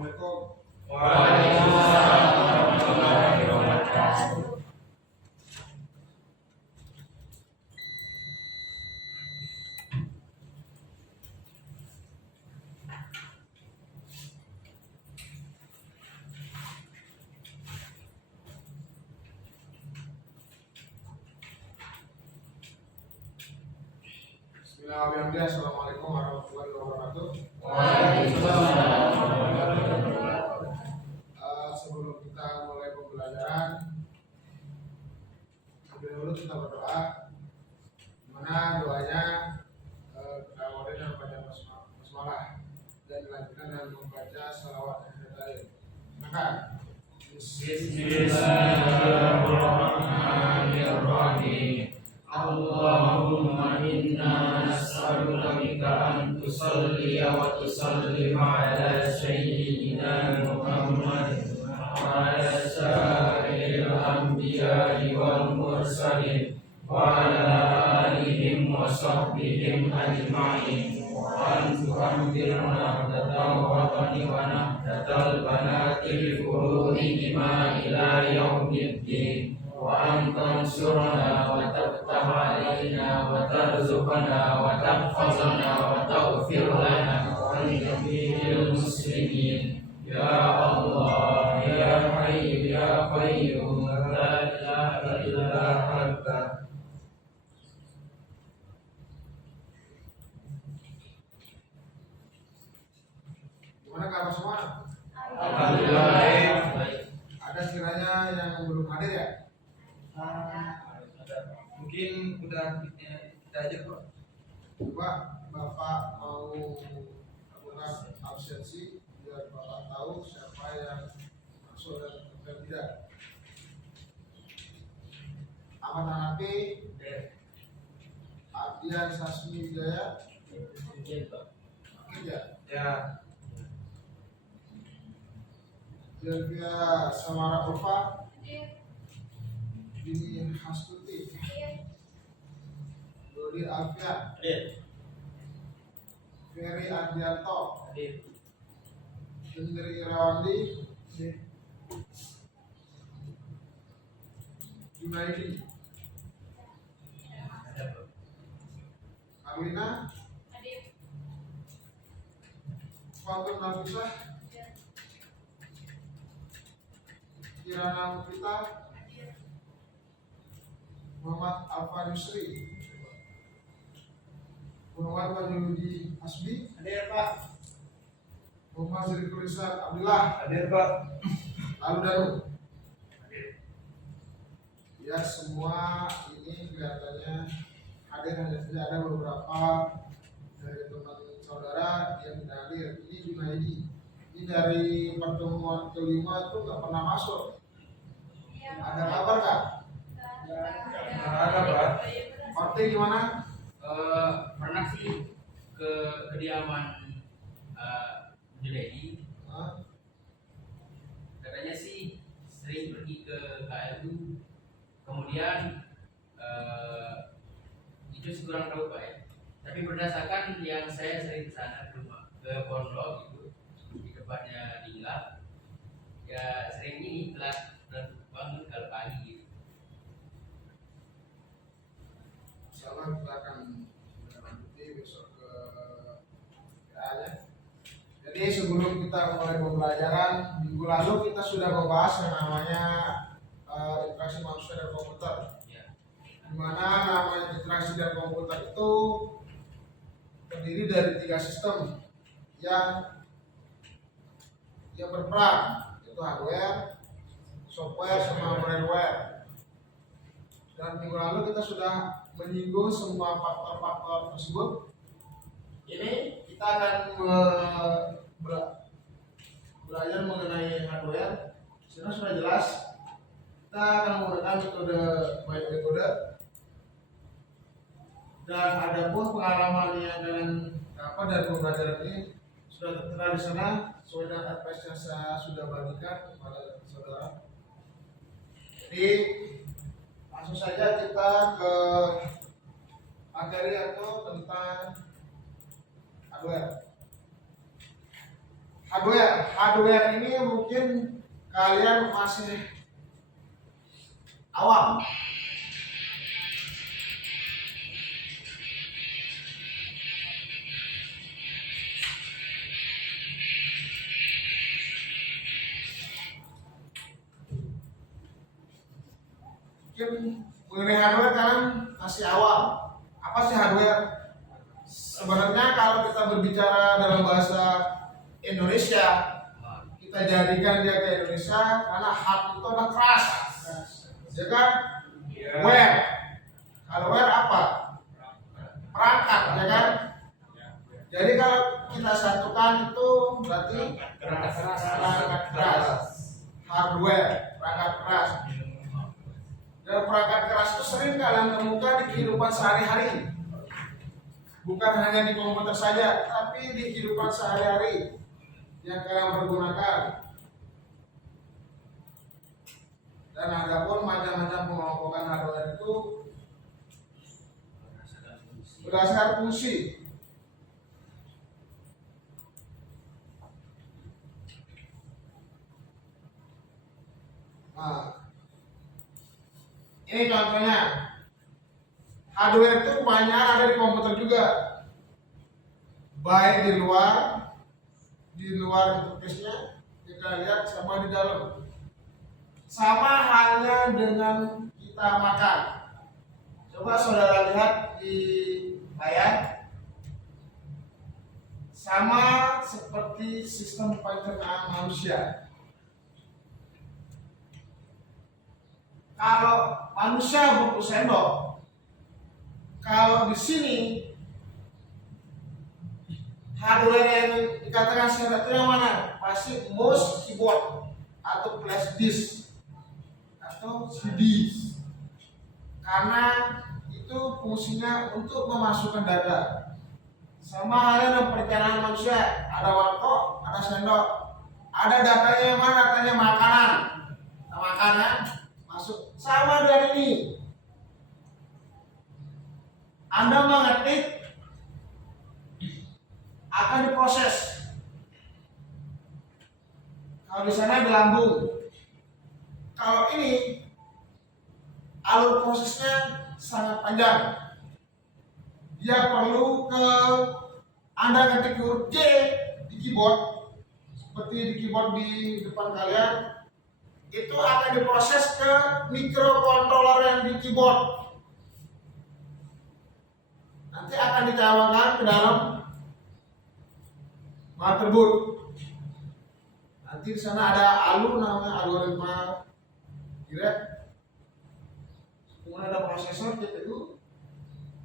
Assalamualaikum. Waalaikumsalam warahmatullahi wabarakatuh. Bismillahirrahmanirrahim. Assalamualaikum warahmatullahi wabarakatuh. Waalaikumsalam warahmatullahi wabarakatuh. Sebelum kita mulai pembelajaran, lebih dulu kita berdoa. Mana doanya kita awali dengan membaca basmalah dan dilanjutkan dengan membaca salawat yang tadi. Maka Bismillahirrahmanirrahim. Allahumma inna nas'aluka bika an tusalliya wa tusallima ala sayyidina Muhammad wa ala sa'iril anbiya'i wal mursalin wa ala alihim wa sahbihim ajma'in wa an tuhamdirna tatawwabani wa nahdatal banati li furu'ihima ila yaumiddin wa an tansurna wa taftah alaina wa tarzuqna wa tahfazna wa taghfir lana wa li jami'il muslimin ya Allah ya Hayy ya Qayyum la ilaha illa anta. gimana kabar semua? Alhamdulillah baik. Ada sekiranya yang belum hadir ya? Mungkin udah kita aja kok. Coba Bapak mau lakukan absensi biar Bapak tahu siapa yang masuk dan tidak. Ahmad Hanafi, Ardian Sasmi Wijaya, Akhirnya Ya, Jelvia Samara Ulfa, Dini Hastuti, Dodi Alfian, Ferry Ardianto, Hendri Irawandi, Junaidi, Arlina, Fatul Nafisah, Kirana Mufita, Muhammad Alfa Yusri, Muhammad Wajudi Hasbi, hadir Pak. Muhammad Zirikul Islam Abdullah, Hadir Pak. lalu Danu. Ya, semua ini kelihatannya hadir, hanya saja ada beberapa dari teman saudara yang tidak hadir. Ini Junaidi, ini dari pertemuan kelima itu nggak pernah masuk. Ada kabar kak? Ada Pak. Partai gimana? Pernah sih ke kediaman Junaidi, Hah? katanya sih sering pergi ke KLU, kemudian itu sih kurang tahu Pak ya. Tapi berdasarkan yang saya sering ke sana ke rumah ke pondok itu di tempatnya Dila, ya sering ini telat bangun kalau pagi gitu. Insyaallah kita akan lanjuti besok ke ya. Jadi sebelum kita mulai pembelajaran, minggu lalu kita sudah membahas yang namanya interaksi manusia dan komputer. Ya. Di mana namanya interaksi dan komputer itu terdiri dari 3 sistem yang berperan, yaitu hardware, software, sama firmware. Dan minggu lalu kita sudah menyinggung semua faktor-faktor tersebut. Ini kita akan belajar mengenai hardware. Sudah jelas. Kita akan menggunakan metode dan ada pun pengalaman yang dari pembelajaran ini sudah tertera di sana sesuai dengan advice yang saya sudah bagikan kepada saudara. Jadi langsung saja kita ke materi atau tentang hardware. Hardware ini mungkin kalian masih awam. Mungkin mengenai hardware kalian masih awam. Apa sih hardware? Sebenarnya kalau kita berbicara dalam bahasa Indonesia, kita jadikan dia ke Indonesia karena hard itu adalah keras, ya kan? Ware, kalau ware apa? Perangkat, ya kan? Jadi kalau kita satukan itu berarti perangkat keras, hardware, perangkat keras. Dan perangkat keras itu sering kalian temukan di kehidupan sehari-hari. Bukan hanya di komputer saja, tapi di kehidupan sehari-hari yang kalian pergunakan. Dan ada pun macam-macam pengelompokan hardware itu berdasarkan fungsi. Nah, ini contohnya. Hardware itu kebanyakan ada di komputer juga, baik di luar interface-nya kita lihat sama di dalam. Sama halnya dengan kita makan. Coba saudara lihat di layar, sama seperti sistem pencernaan manusia. Kalau manusia butuh sendok, kalau di sini hardware yang dikatakan sendok itu yang mana? Pasti mouse, keyboard, atau flash disk, atau CD. Karena itu fungsinya untuk memasukkan data. Sama halnya dengan perencanaan manusia, ada mangkok, ada sendok, ada datanya yang mana? Datanya makanan, makanan masuk. Sama dengan ini. Anda mengetik akan diproses. Kalau di sana di lambung. Kalau ini alur prosesnya sangat panjang. Dia perlu ke Anda ngetik huruf J di keyboard, seperti di keyboard di depan kalian, itu akan diproses ke microcontroller yang di keyboard. Nanti akan dicawangkan ke dalam motherboard. Nanti di sana ada alur namanya algoritma direct. Kemudian ada prosesor CPU.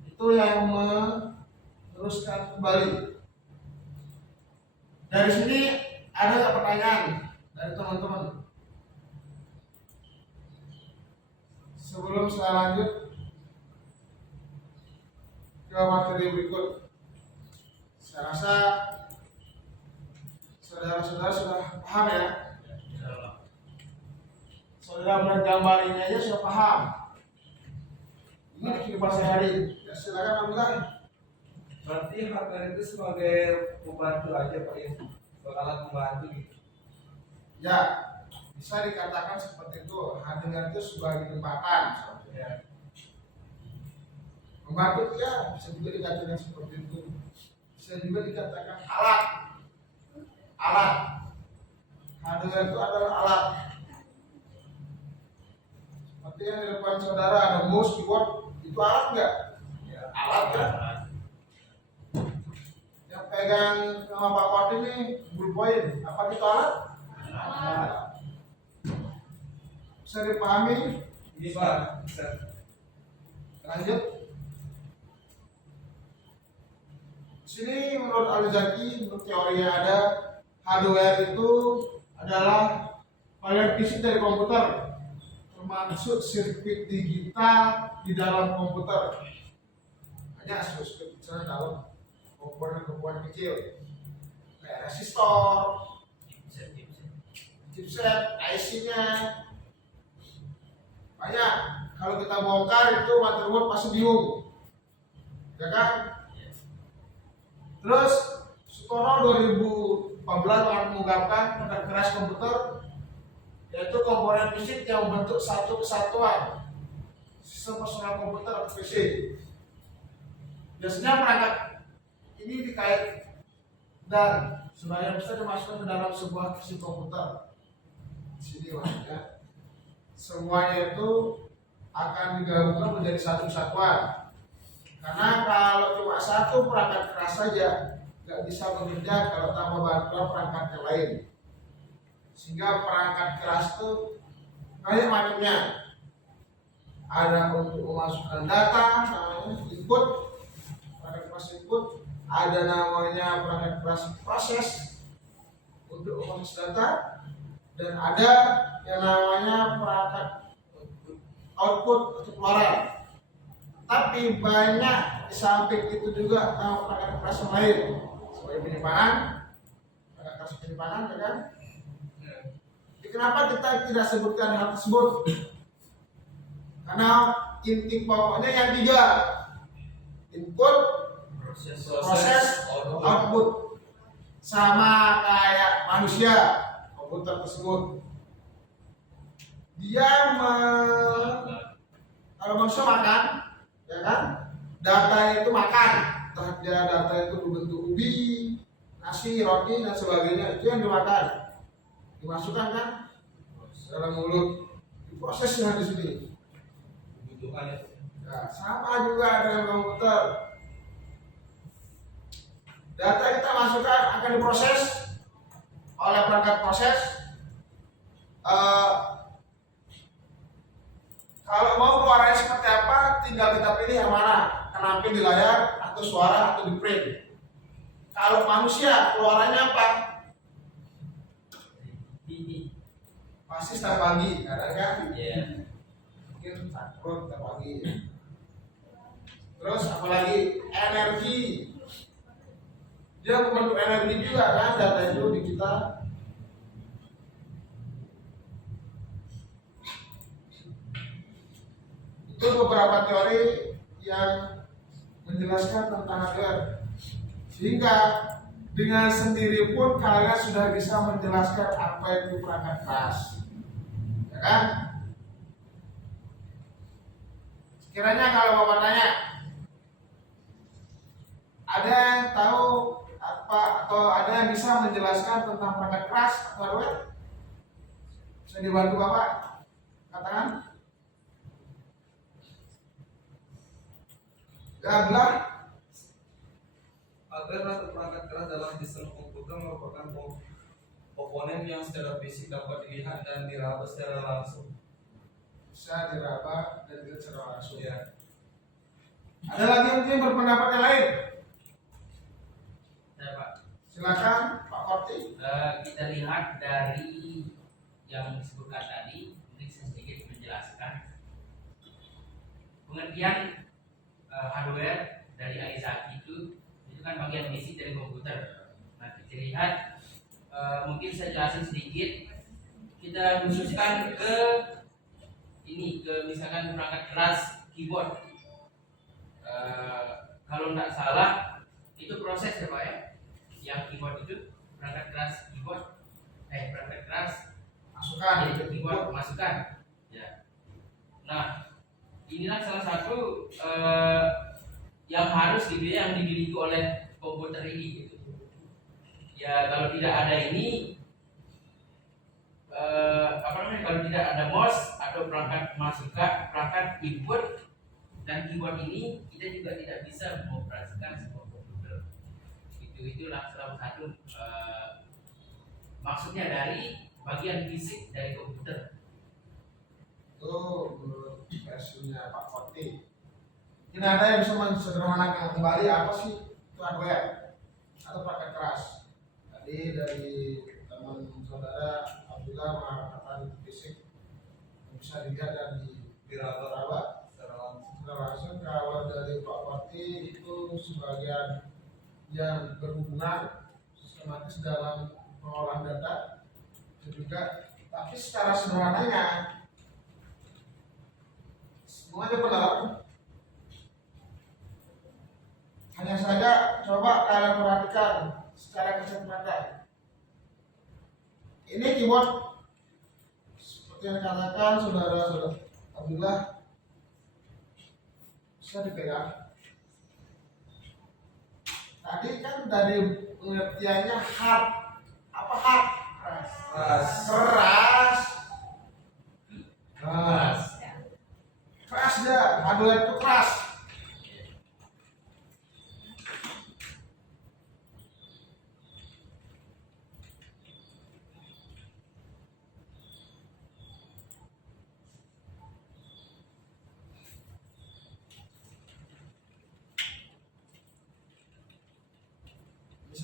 Itu yang meneruskan kembali. Dari sini ada pertanyaan dari teman-teman. Sebelum saya lanjut ke materi berikut, saya rasa saudara-saudara sudah paham ya. Saudara melihat gambar ini aja sudah paham. Ini kehidupan sehari. Ya, silakan Abdullah. Berarti hardware itu sebagai pembantu aja Pak ya, alat pembantu gitu. Ya, bisa dikatakan seperti itu. Hardware itu sebagai jembatan. Ya. Membantu ya, bisa juga dikatakan seperti itu. Bisa juga dikatakan alat. Alat. Hardware itu adalah alat. Seperti yang di depan saudara ada mouse, keyboard, itu alat enggak? Ya, alat kan? Yang pegang sama Pak Kot ini ballpoint, apa itu alat? Alat. Bisa dipahami? Bisa. Bisa. Lanjut. Sini menurut Al-Zaki, menurut teori yang ada, hardware itu adalah bagian fisik dari komputer, termasuk sirkuit digital di dalam komputer. Hanya sirkuit misalnya dalam komponen-komponen kecil, kayak resistor, chipset, IC-nya. Banyak. Kalau kita bongkar itu motherboard pasti bingung, ya kan? Terus Sutono 2017 apabila dengan mengungkapkan perangkat keras komputer yaitu komponen fisik yang membentuk satu kesatuan sistem personal komputer atau PC. Biasanya perangkat ini dikait dan sebagian besar dimasukkan ke dalam sebuah PC komputer. Di sini maksudnya semuanya itu akan digabungkan menjadi satu kesatuan. Karena kalau cuma satu perangkat keras saja nggak bisa bekerja kalau tanpa bantuan perangkat yang lain. Sehingga perangkat keras itu banyak macamnya. Ada untuk memasukkan data, namanya input, perangkat keras input. Ada namanya perangkat keras proses untuk memproses data, dan ada yang namanya perangkat output untuk keluaran. Tapi banyak di samping itu juga perangkat keras yang lain sebagai penyimpanan, perangkat keras penyimpanan, ya kan? Jadi kenapa kita tidak sebutkan hal tersebut? Karena inti pokoknya yang tiga: input, proses, output. Sama kayak manusia, komputer tersebut. Dia kalau manusia makan, ya kan? Data itu makan. Entah dia data itu berbentuk ubi, nasi, roti dan sebagainya, itu yang dimakan. Dimasukkan kan dalam mulut, diprosesnya di sini. Kebutuhannya. Nah, sama juga dengan komputer. Data kita masukkan akan diproses oleh perangkat proses. Kalau mau keluarannya seperti apa, tinggal kita pilih yang mana, kenampil di layar atau suara atau di print. Kalau manusia keluarannya apa? Pasti setiap pagi, kadang kan? Iya. Mungkin sakit setiap pagi. Terus apalagi energi. Dia membentuk energi juga kan, data itu di kita. Itu beberapa teori yang menjelaskan tentang hardware. Sehingga dengan sendiri pun kalian sudah bisa menjelaskan apa itu perangkat keras. Ya kan? Sekiranya kalau Bapak tanya, ada yang tahu apa atau ada yang bisa menjelaskan tentang perangkat keras atau hardware? Bisa dibantu Bapak? Katakan. Adalah Hardware atau perangkat keras dalam sistem komputer merupakan komponen yang secara fisik dapat dilihat dan diraba secara langsung. bisa diraba dan dilihat secara langsung. Ya. Ada lagi yang berpendapat yang lain? Nah, Pak, Silakan Pak Korti. kita lihat dari yang disebutkan tadi, mungkin saya sedikit menjelaskan pengertian hardware dari Aizaki itu kan bagian fisik dari komputer. Nah, kita lihat mungkin saya jelasin sedikit. Kita khususkan ke ini, ke misalkan perangkat keras keyboard. Kalau tidak salah itu proses ya Pak ya, yang keyboard itu perangkat keras keyboard, perangkat keras Masukkan. jadi keyboard masukkan. Ya. Nah, inilah salah satu yang harus yang dimiliki oleh komputer ini gitu. Ya kalau tidak ada ini kalau tidak ada mouse atau perangkat masukkan, perangkat input dan keyboard ini, kita juga tidak bisa mengoperasikan sebuah komputer. Itulah salah satu maksudnya dari bagian fisik dari komputer. Itu menurut versinya Pak Korti. Mungkin ada yang bisa mensederhanakan kembali apa sih itu hardware atau perangkat keras. Tadi dari teman saudara Abdullah mengatakan itu fisik yang bisa dilihat dan diraba secara langsung. Kalau dari Pak Korti itu sebagian yang berhubungan sistematis dalam pengolahan data juga, tapi secara sederhananya semuanya benar. Hanya saja coba kalian perhatikan secara kasat mata. Ini keyboard seperti yang dikatakan saudara Abdullah, bisa dipegang. Tadi kan dari pengertiannya hard, apa hard? Keras. Nah, keras dia, hardware itu keras.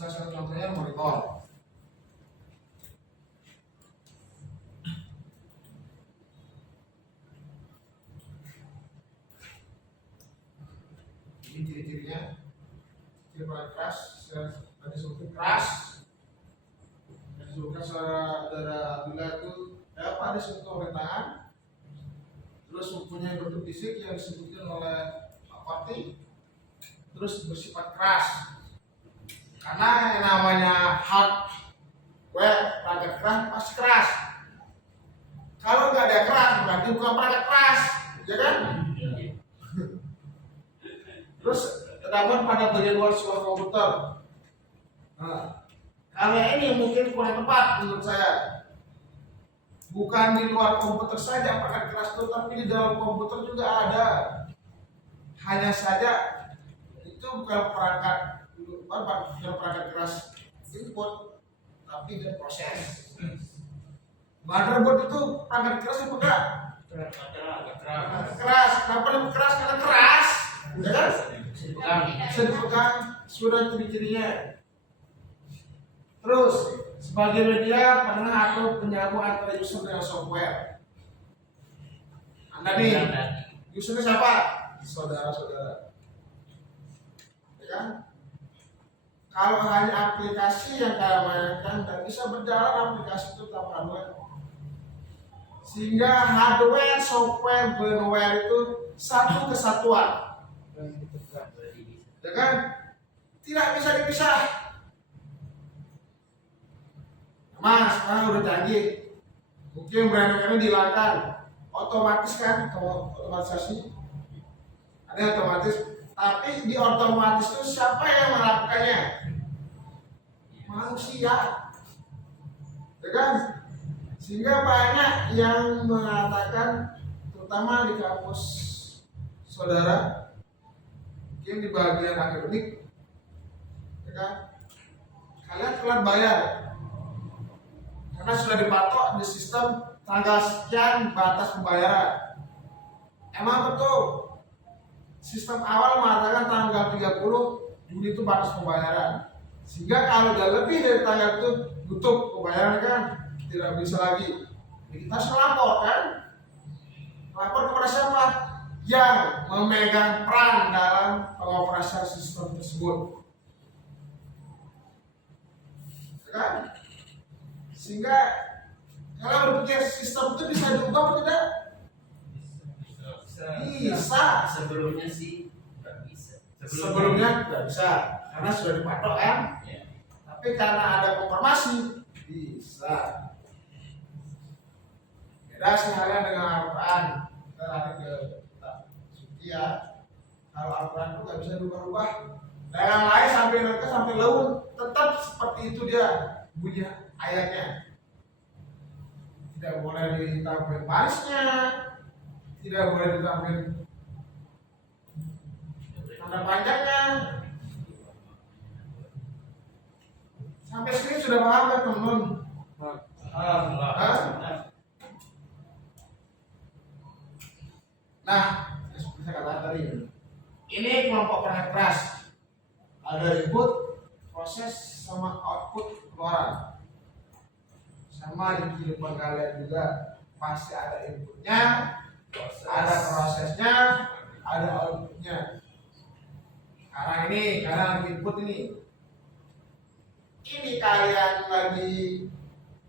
Salah satu contohnya monitor. Ini ciri-cirinya, ciri paling keras, tadi sebutkan keras. Dan disebutkan saudara Abdullah itu dapat disentuh oleh tangan, terus mempunyai bentuk fisik yang disebutkan oleh Pak Parti, terus bersifat keras. Karena yang namanya hardware perangkat keras pasti keras. Kalau nggak ada keras berarti bukan perangkat keras, ya kan? Terus terdapat pada bagian luar sebuah komputer. Nah, kalau ini mungkin kurang tepat menurut saya. Bukan di luar komputer saja perangkat keras itu, tapi di dalam komputer juga ada. Hanya saja itu bukan perangkat keras input, tapi dia proses. Motherboard itu perangkat keras apa enggak? Keras. Kenapa lebih keras? Karena keras, ya kan? Bisa dipegang, sudah ciri-cirinya. Terus sebagai media penengah atau penyambung antara user dengan software. Anda nih, usernya siapa? Saudara-saudara, ya kan? Kalau hanya aplikasi yang kalian mainkan, tak bisa berjalan aplikasi itu tanpa hardware. Sehingga hardware, software, firmware itu satu kesatuan, ya kan? Tidak bisa dipisah. Mas, sekarang udah canggih. Mungkin brand kami dihilangkan, otomatis kan, otomatisasi. Ada otomatis. Tapi di otomatis itu siapa yang melakukannya? Manusia, ya kan? Sehingga banyak yang mengatakan, terutama di kampus saudara, mungkin di bagian akademik, ya kan? Kalian telat bayar karena sudah dipatok di sistem tanggal sekian batas pembayaran. Emang betul? Sistem awal mengatakan tanggal 30 Juni itu batas pembayaran. Sehingga kalau udah lebih dari tanggal itu tutup pembayaran kan, tidak bisa lagi. Jadi kita harus melapor kan? Lapor kepada siapa? Yang memegang peran dalam pengoperasian sistem tersebut. Kan? Sehingga kalau berpikir sistem itu bisa diubah atau tidak? Bisa. Sebelumnya sih nggak bisa. Sebelumnya tidak bisa karena sudah dipatok kan. Ya. Tapi karena ada konfirmasi bisa. Beda sekalian dengan Al-Quran. Kita lari ke kitab suci ya. Kalau Al-Quran itu nggak bisa berubah-ubah. Dan yang lain sampai nanti sampai laut tetap seperti itu dia bunyi ayatnya. Tidak boleh ditambah barisnya, tidak boleh ditambah tanda panjangnya. Sampai sini sudah paham ya teman-teman? Nah, seperti saya katakan tadi, ini kelompok perangkat keras. Ada input, proses, sama output keluaran. Sama di kehidupan kalian juga pasti ada inputnya, ada prosesnya, ada outputnya. Sekarang ini kalian lagi input ini. Ini kalian lagi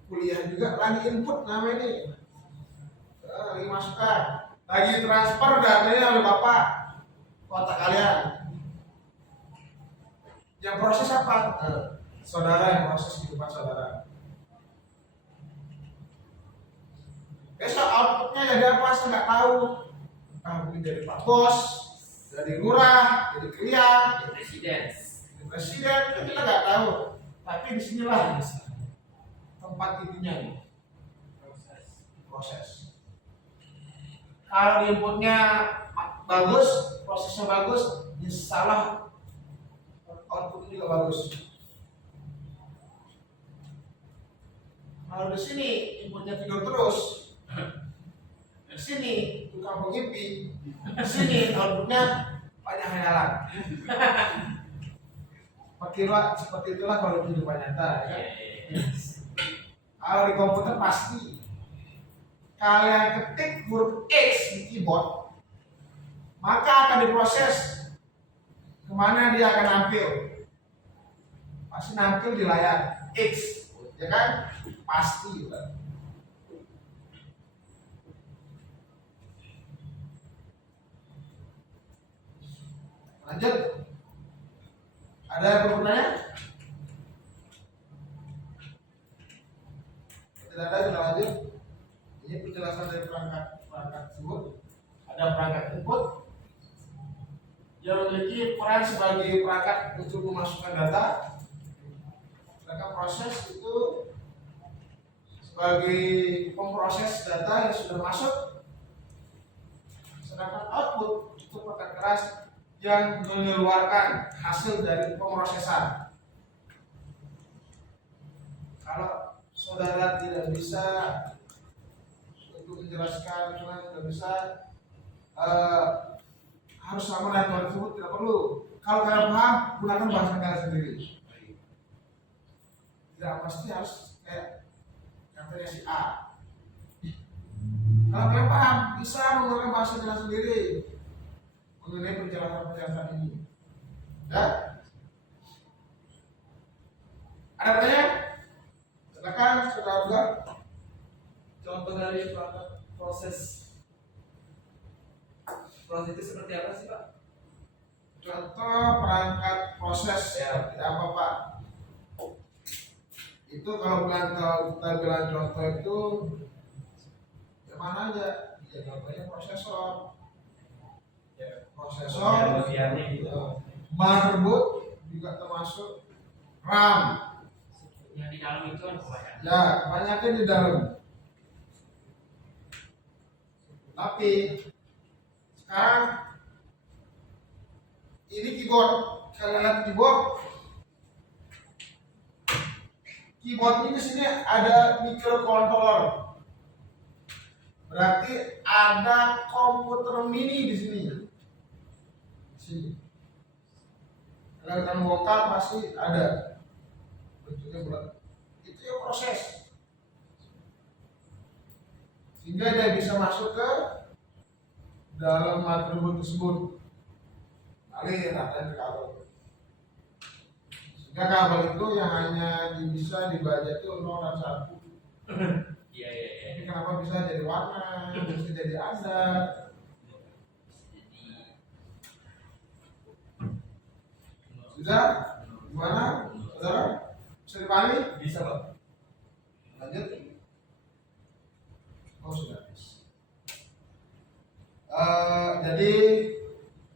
kuliah juga lagi input namanya ini. Lagi masukkan, lagi transfer datanya oleh bapak kota kalian. Yang proses apa? Saudara yang proses kehidupan saudara. Besok outputnya jadi apa saya nggak tahu. Mungkin jadi Pak Bos, jadi lurah, jadi kliang, Presiden. jadi presiden, kita nggak tahu. Tapi disinilah tempat intinya nih, proses. Kalau inputnya bagus, prosesnya bagus, salah, outputnya juga bagus. Kalau di sini inputnya tidur terus, di sini tukang pengimpi, di sini outputnya banyak hayalan. Seperti itulah kalau kehidupan nyata. Ya. Kalau di komputer pasti kalian ketik huruf X di keyboard, maka akan diproses kemana dia akan nampil. Pasti nampil di layar X, ya kan? Pasti. Lanjut. Ada yang bertanya? Tidak ada, kita lanjut. Ini penjelasan dari perangkat tersebut. Ada perangkat input yang memiliki peran sebagai perangkat untuk memasukkan data. Sedangkan proses itu sebagai pemproses data yang sudah masuk. Sedangkan output itu perangkat keras yang mengeluarkan hasil dari pemrosesan. Kalau saudara tidak bisa untuk menjelaskan, cuma tidak bisa harus sama dengan tersebut, tidak perlu. Kalau kalian paham, gunakan bahasa kalian sendiri. Tidak pasti harus kayak katanya si A. Kalau kalian paham, bisa menggunakan bahasa kalian sendiri mengenai penjelasan ini. Ya? Ada pertanyaan? Silakan, saudara. Contoh dari proses itu seperti apa sih Pak? Contoh perangkat proses Ya. seperti apa Pak? Itu kalau kita bilang contoh itu yang mana aja? Ya contohnya prosesor. Prosesor, motherboard juga termasuk RAM. Yang di dalam itu apa ya? Ya, banyaknya di dalam. Tapi sekarang ini keyboard. Kalian lihat keyboard. Keyboard ini di sini ada microcontroller. Berarti ada komputer mini di sini. Kalau kita bongkar pasti ada bentuknya bulat. Itu yang proses sehingga dia bisa masuk ke dalam motherboard tersebut. Alih ada kabel, sehingga kabel itu yang hanya bisa dibaca itu 0 dan 1. Iya. Ini kenapa bisa jadi warna, bisa jadi ada. Sudah? Gimana? Saudara? Bisa dipahami? Bisa Pak. Lanjut. Oh sudah. Jadi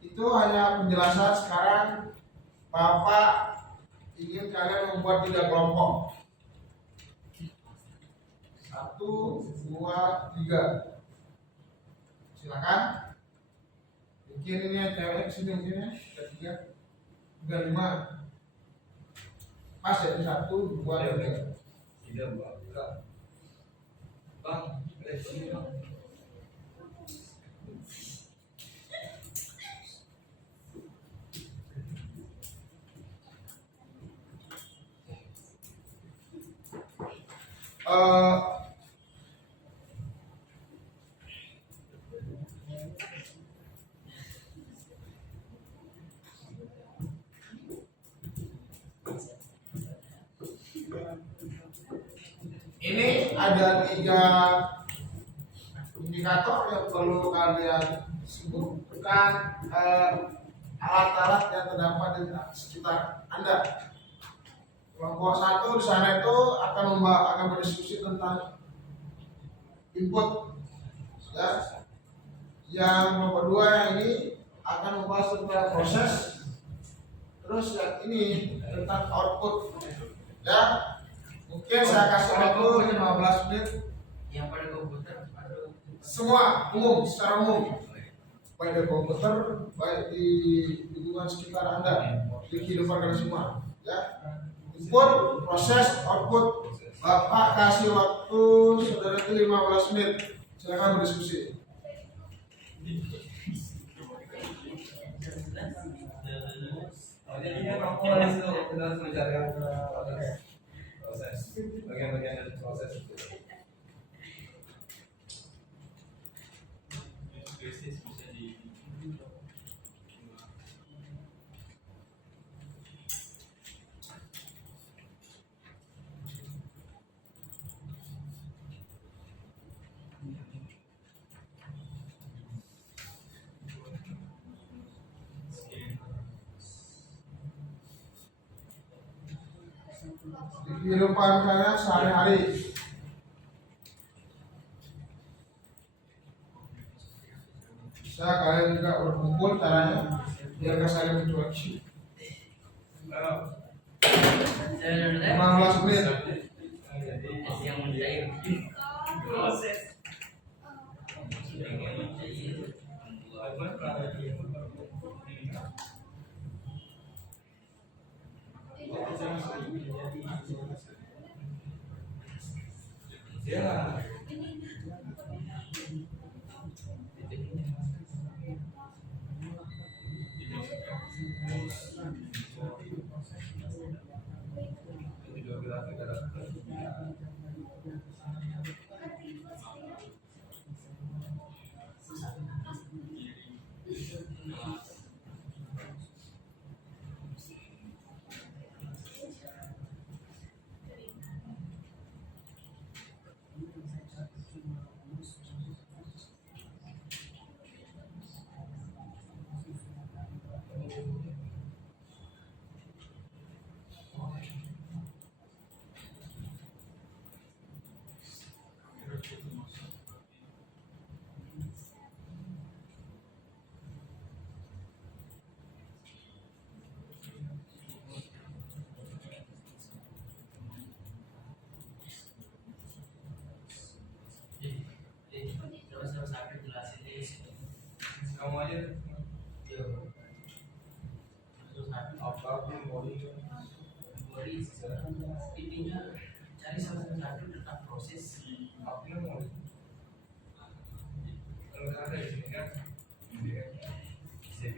itu hanya penjelasan. Sekarang Bapak ingin kalian membuat 3 kelompok. 1, 2, 3. Silakan. Mungkin ini yang cewek kesini mungkin ya. 3. 5. Pas ya, 1, 2, 3. Tidak Pak. Bang, ada di sini Bang. Ini ada 3 indikator yang perlu kalian sebutkan, alat-alat yang terdapat di sekitar Anda. Kelompok 1 di sana itu akan berdiskusi tentang input Ya. Yang nomor 2 yang ini akan membahas tentang proses. Terus yang ini tentang output. Ya. Mungkin saya kasih waktu 15 menit. Yang pada komputer atau Semua umum, secara umum, baik di komputer, baik di lingkungan sekitar Anda, di kehidupan kalian semua. Ya. Input, proses, output. Bapak kasih waktu saudara itu 15 menit. Silakan berdiskusi. Jadi kamu itu kita harus mencari proses, bagian-bagian dari proses itu. Di kehidupan kalian sehari-hari. Bisa kalian juga berkumpul caranya biar nggak saling mencuci. 15 menit. yang mencair proses yang mencair Ya. terus sampai jelasin deh Kamu aja. terus Apapun body. intinya cari salah satu tentang proses Apa yang mau? Kalau ada di sini kan, ini kan, CP,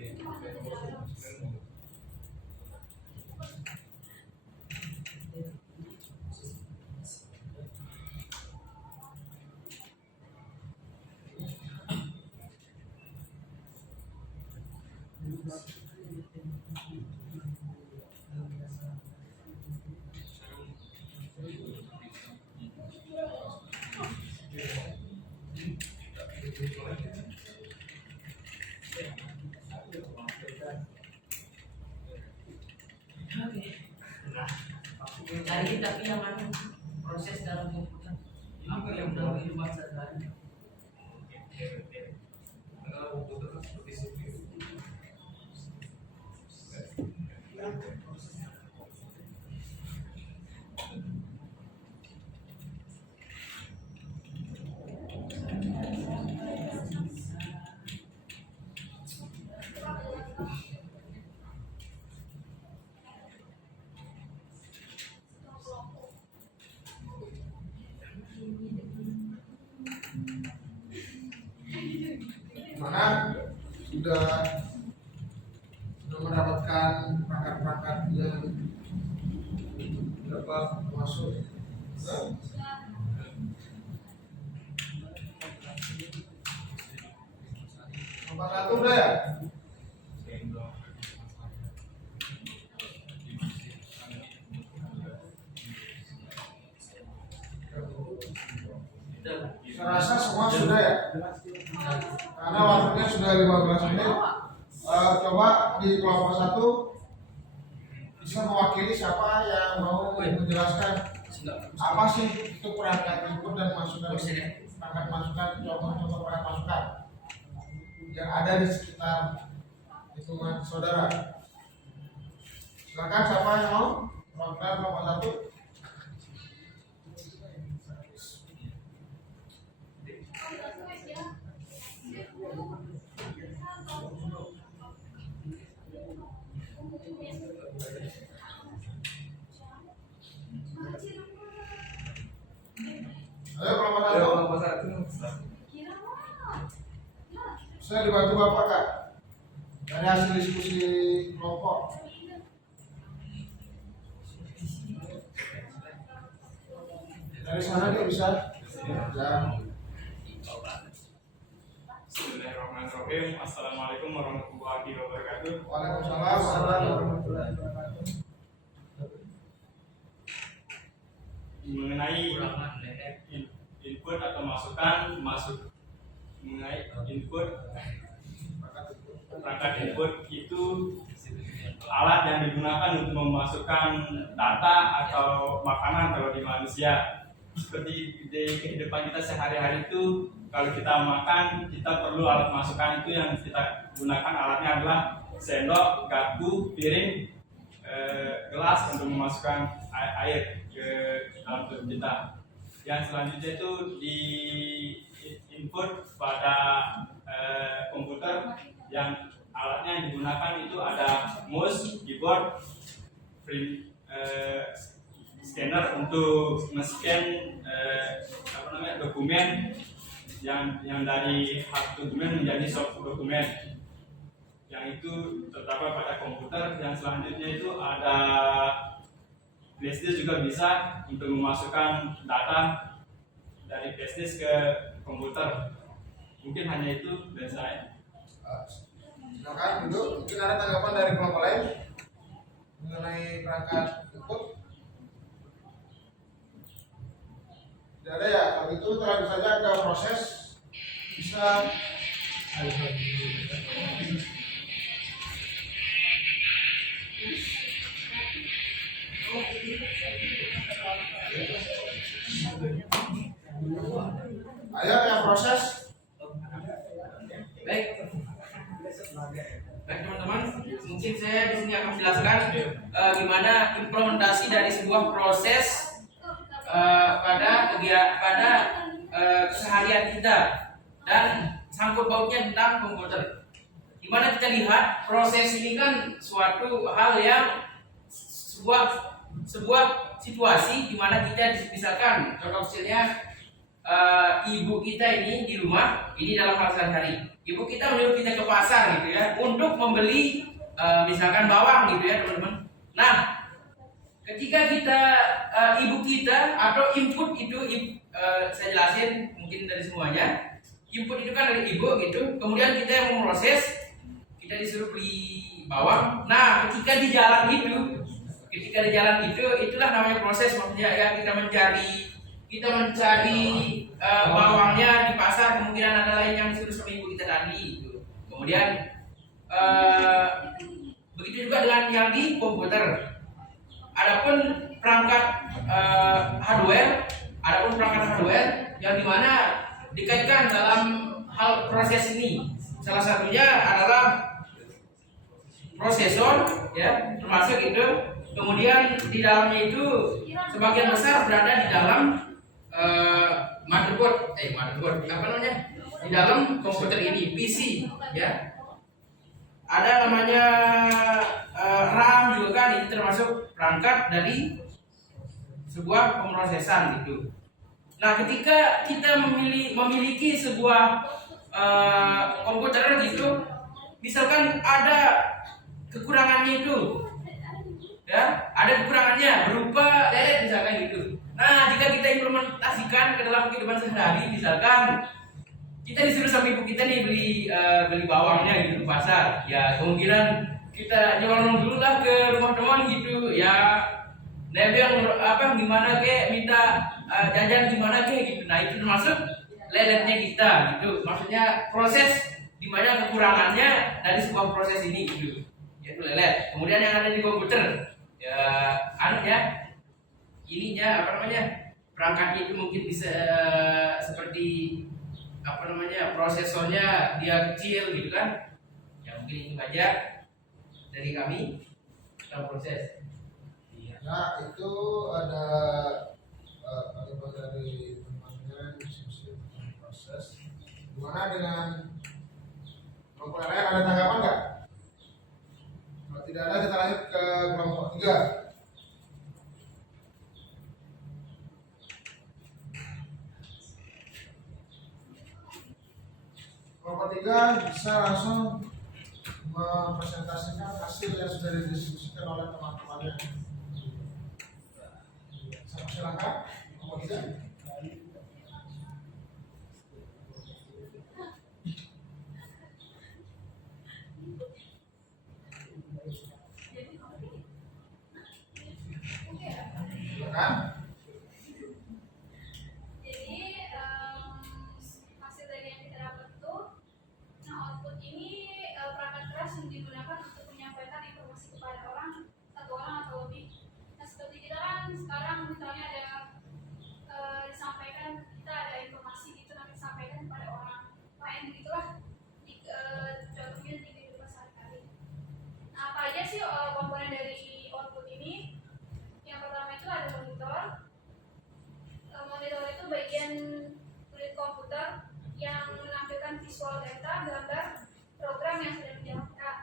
cari tapi yang mana proses dalam komputer apa yang dalam kehidupan sehari-hari kalau komputer kan seperti CPU. Mana sudah mendapatkan perangkat-perangkat yang Berapa? masuk. Nomor 1 udah ya? Saya rasa semua sudah ya? Karena waktunya sudah 15 menit. Coba di kelompok 1 bisa mewakili siapa yang mau menjelaskan apa sih itu perangkat input dan masukan. perangkat masukan, contoh-contoh perangkat masukan yang ada di sekitar lingkungan saudara. Silakan siapa yang mau program nomor 1. Ayo kelompok Ayo, 1. kelompok 1. Saya dibantu Bapak Kak dari hasil diskusi kelompok. Dari sana dia bisa. Bismillahirrahmanirrahim. Assalamualaikum warahmatullahi wabarakatuh. Waalaikumsalam warahmatullahi wabarakatuh. Mengenai input atau masukan mengenai input perangkat input itu alat yang digunakan untuk memasukkan data atau makanan kalau di manusia. Seperti di kehidupan kita sehari-hari itu, kalau kita makan kita perlu alat masukan itu yang kita gunakan. Alatnya adalah sendok, garpu, piring, gelas untuk memasukkan air ke dalam tubuh kita. Yang selanjutnya itu di input pada komputer, yang alatnya yang digunakan itu ada mouse, keyboard, print, scanner untuk men-scan dokumen yang dari hard dokumen menjadi soft dokumen, yang itu terdapat pada komputer. Yang selanjutnya itu ada flash disk, juga bisa untuk memasukkan data dari flash disk ke komputer. Mungkin hanya itu dari saya. Silakan duduk. Mungkin ada tanggapan dari kelompok lain mengenai perangkat input? Tidak ada ya. Kalau itu lanjut saja ke proses. Bisa. Ayo yang proses. Baik. Baik teman-teman, mungkin saya di sini akan menjelaskan gimana implementasi dari sebuah proses pada keseharian kita dan sangkut pautnya tentang komputer. Gimana kita lihat proses ini kan suatu hal yang sebuah situasi di mana kita misalkan contoh kecilnya ibu kita ini di rumah ini dalam hal sehari-hari. Ibu kita menyuruh kita ke pasar gitu ya untuk membeli misalkan bawang gitu ya teman-teman. Nah, ketika kita ibu kita atau input itu saya jelasin mungkin dari semuanya. Input itu kan dari ibu gitu. Kemudian kita yang memproses, kita disuruh beli bawang. Nah, ketika di jalan itu, itulah namanya proses. Maksudnya ya kita mencari bawangnya di pasar. Kemungkinan ada lain yang disuruh sama ibu kita tadi gitu. Kemudian begitu juga dengan yang di komputer. Adapun perangkat hardware yang dimana dikaitkan dalam hal proses ini, salah satunya adalah prosesor, ya, termasuk itu. Kemudian di dalamnya itu sebagian besar berada di dalam motherboard, apa namanya? Di dalam komputer ini, PC, ya. Ada namanya RAM juga kan, itu termasuk perangkat dari sebuah pemrosesan gitu. Nah, ketika kita memiliki sebuah komputer gitu, misalkan ada kekurangannya itu, ya, ada kekurangannya berupa lelet misalkan gitu. Nah, jika kita implementasikan ke dalam kehidupan sehari-hari, misalkan kita disuruh sama ibu kita nih beli bawangnya gitu di pasar, ya kemungkinan kita nyolong dulu lah ke rumah teman gitu, ya. Dia bilang gimana kek, minta jajan gimana kek gitu. Nah, itu termasuk leletnya kita gitu. Maksudnya proses di mana kekurangannya dari sebuah proses ini gitu, yaitu lelet. Kemudian yang ada di komputer, ya ininya perangkatnya itu mungkin bisa seperti apa namanya, prosesornya dia kecil gitu kan, ya mungkin itu aja dari kami dalam proses. Ya itu ada kalimat dari temannya diskusi tentang proses. Gimana dengan kelompok lain, ada tanggapan nggak? Kalau tidak ada, kita lanjut ke kelompok 3. Kelompok 3 bisa langsung mempresentasikan hasil yang sudah didiskusikan oleh teman-temannya. Silakan, kelompok 3. Silakan. Jadi hasil dari yang kita dapat itu, nah output ini perangkat keras yang digunakan untuk menyampaikan informasi kepada orang, satu orang atau lebih. Nah seperti kita kan sekarang misalnya ada disampaikan, kita ada informasi gitu nanti disampaikan kepada orang lain begitulah, contohnya di kehidupan sehari-hari. Nah apa aja sih komponen dari output ini? Yang pertama itu ada monitor. Monitor itu bagian kulit komputer yang menampilkan visual data, gambar, program yang sedang dijalankan.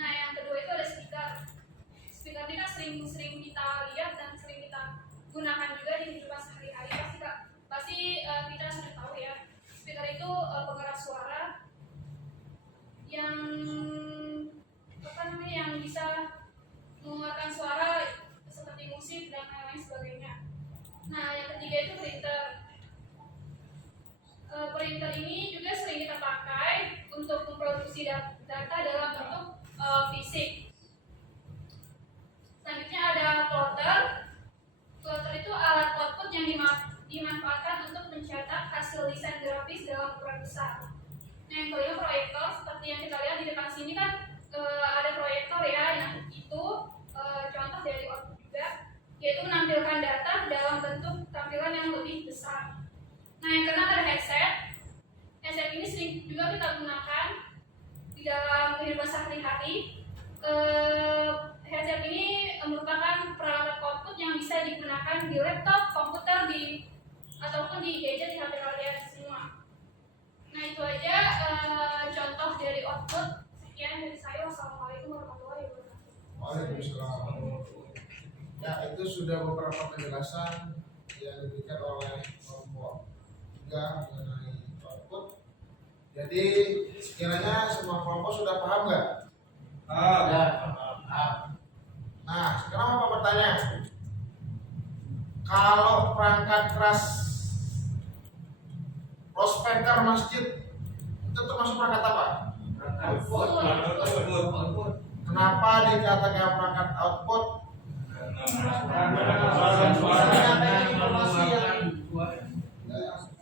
Nah, yang kedua itu ada speaker. Speaker ini kan sering kita lihat dan sering kita gunakan juga di kehidupan sehari-hari. Pasti kita sudah tahu ya. Speaker itu pengeras suara yang yang bisa mengeluarkan suara seperti musik dan lain-lain sebagainya. Nah, yang ketiga itu printer. Printer ini juga sering kita pakai untuk memproduksi data dalam bentuk fisik. Selanjutnya ada plotter. Plotter itu alat output yang dimanfaatkan untuk mencetak hasil desain grafis dalam ukuran besar. Nah, yang kelima proyektor. Seperti yang kita lihat di depan sini kan ada proyektor ya, yang itu contoh dari output juga, yaitu menampilkan data dalam bentuk tampilan yang lebih besar. Nah, yang keenam ada headset. Headset ini sering juga kita gunakan di dalam kehidupan sehari-hari. Headset ini merupakan peralatan output yang bisa digunakan di laptop, komputer, ataupun di gadget di HP kalian semua. Nah, itu aja contoh dari output. Sekian dari saya. Wassalamualaikum warahmatullahi wabarakatuh. Waalaikumsalam. Ya, itu sudah beberapa penjelasan yang diberikan oleh kelompok 3 mengenai output. Jadi sekiranya semua kelompok sudah paham nggak? Nah, sekarang apa pertanyaan? Kalau perangkat keras loudspeaker masjid itu termasuk perangkat apa? Output. Kenapa dikatakan perangkat output?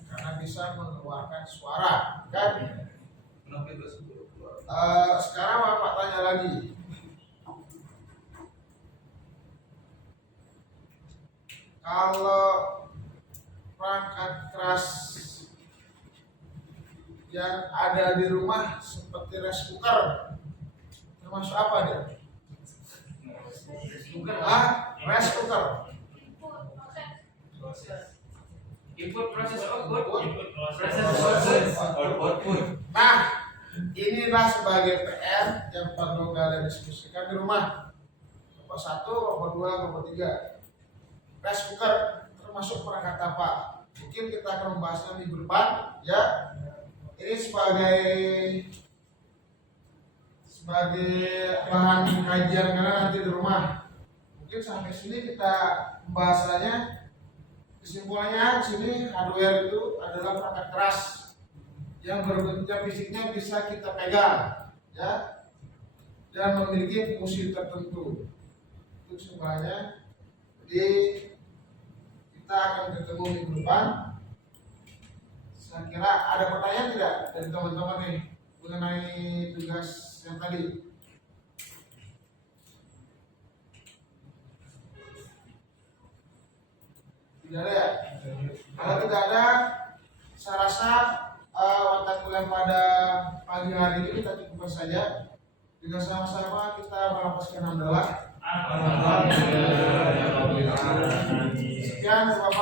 Karena bisa mengeluarkan suara, kan? Kenapa itu sebut? Sekarang Bapak tanya lagi. Kalau perangkat keras yang ada di rumah seperti rice cooker, termasuk apa dia? Rice cooker. Input, proses, output. Output. Nah, inilah sebagai PR yang perlu kalian diskusikan di rumah. Kelompok 1, kelompok 2, kelompok 3. Rice cooker termasuk perangkat apa? Mungkin kita akan membahasnya minggu depan, ya. Ini sebagai bahan kajian kalian nanti di rumah. Mungkin sampai sini kita pembahasannya. Kesimpulannya sini hardware itu adalah perangkat keras yang berbentuk fisiknya bisa kita pegang, ya, dan memiliki fungsi tertentu. Itu semuanya. Jadi kita akan ketemu minggu depan. Saya kira ada pertanyaan tidak dari teman-teman nih mengenai tugas yang tadi? Tidak ada ya? Kalau tidak ada, saya rasa mata kuliah pada pagi hari ini kita cukupkan saja. Dengan sama-sama kita melapaskan hamdalah. Sekian, terima kasih.